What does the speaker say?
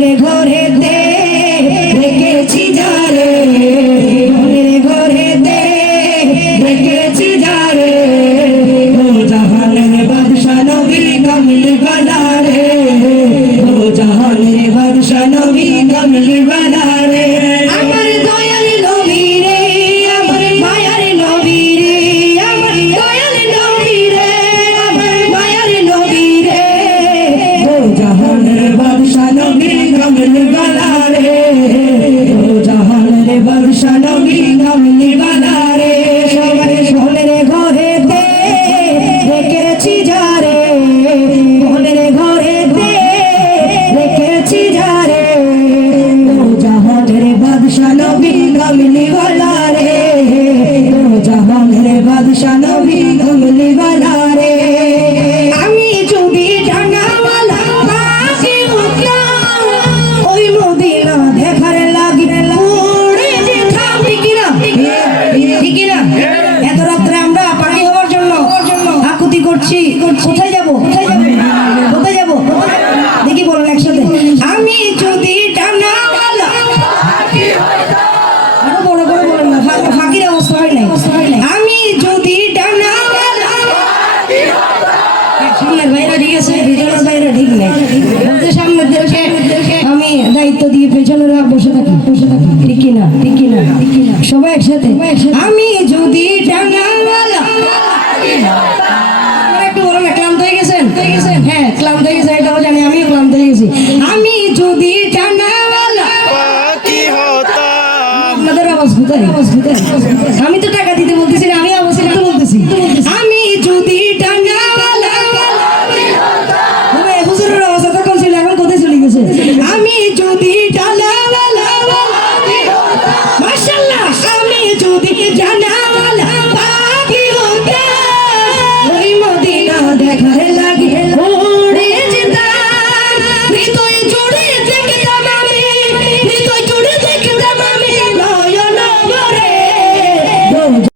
মনের ঘরেতে রেখেছি যারে, মনের ঘরেতে রেখেছি যারে, ও জাহানের বাদশা নবী কমলি ওয়ালা রে, ও জাহানের বাদশা নবী কমলি ওয়ালা রে। আমার দয়াল নবী রে, আমার মায়ার নবী রে, আমার দয়াল নবী রে, আমার মায়ার নবী রে, ও জাহানের বাদশা নবী কমলি ওয়ালা রে, ও জাহানের বাদশা নবী কমলি ওয়ালা রে। সবাই মনের ঘরেতে রেখেছি যারে, মনের ঘরেতে রেখেছি যারে, ও জাহানের বাদশা নবী কমলি ওয়ালা রে, ও জাহানের বাদশা নবী কমলি ওয়ালা রে। আমি যদি ডানাওয়ালা পাখি উঠলাম, ওই মদিনা দেখার লাগে উড়ে যেতাম, ঠিক না? ঠিক না? এত রাত্রে আমরা পাখি হওয়ার জন্য আকুতি করছি, কোথায় যাব? কোথায় যাব? কোথায় যাব? দেখি বলেন একসাথে, আমি যদি ডানাওয়ালা পাখি হইতাম, আরো বড় করে বলেন না, ফাঁকির অবস্থা হয় নাই। আমি যদি ডানাওয়ালা পাখি হইতাম, সামনের বাইরে ঠিক আছে, পেছনের বাইরে ঠিক নেই, সামনের দেশে আমি দায়িত্ব দিয়ে পেছনেরা বসে থাকি, ঠিক কিনা? ঠিক কিনা? সবাই একসাথে, আমি যদি ডানাওয়ালা পাখি হইতাম, একটু বলেন না, ক্লান্ত হয়ে গেছেন? হ্যাঁ ক্লান্ত হয়ে গেছে, এটাও জানি, আমিও ক্লান্ত হয়ে গেছি। আমি যদি ডানাওয়ালা পাখি হতাম, আপনাদের আওয়াজ কোথায়? আমি তো টাকা দিতে বলতেছি না, আমি আওয়াজ একটু বলতেছি, আমি যদি ডানাওয়ালা পাখি হতাম, হুজুরের আওয়াজ এতক্ষণ ছিল, এখন কোথায় চলে গেছে? আমি যদি